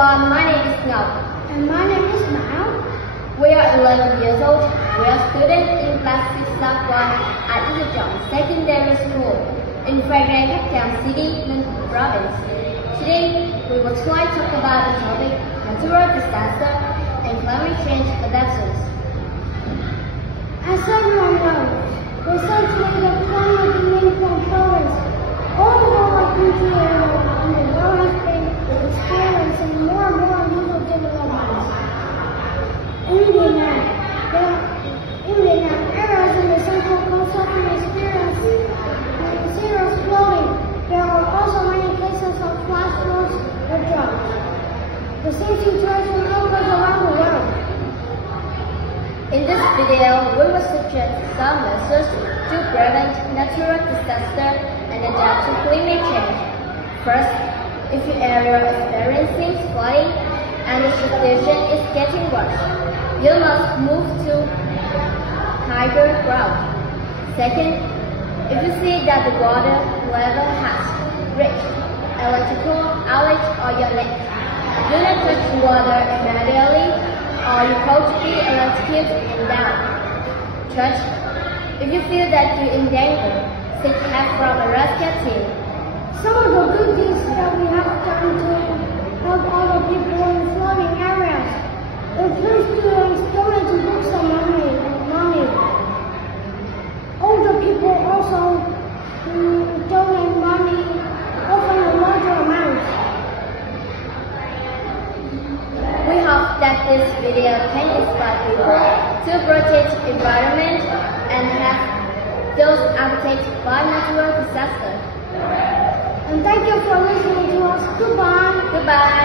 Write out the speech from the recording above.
everyone, my name is Ngọc. And my name is Mao. We are 11 years old. We are students in class 6-1 at Isecheong Secondary School in Phrae, Cam City, Ninh Thuận Province. Today, we will try to talk about the topic natural disaster and climate change adaptations. As everyone knows, recently the climate in Ninh Thuận Province, all over our country and the world has been experiencing more and more new developments. In Vietnam, areas in the central coast have been experiencing serious flooding. There are also many cases of flash floods or drought. The same situation occurs around the world. In this video, we will suggest some measures to prevent natural disaster and adapt to climate change. First, if your area is experiencing flooding and the situation is getting worse, you must move to higher ground. Second, if you see that the water level has reached electrical outage on your neck, do not touch the water immediately or you could be electrocuted and down. Third, if you feel that you're in danger, seek help from a rescue team. Some of the good deeds that we have done to help other people in flooding areas include students donating books and money. Older people also donate money, often in larger amounts. We hope that this video can inspire people to protect the environment and help those affected by natural disaster. And thank you for listening to us. Goodbye. Goodbye.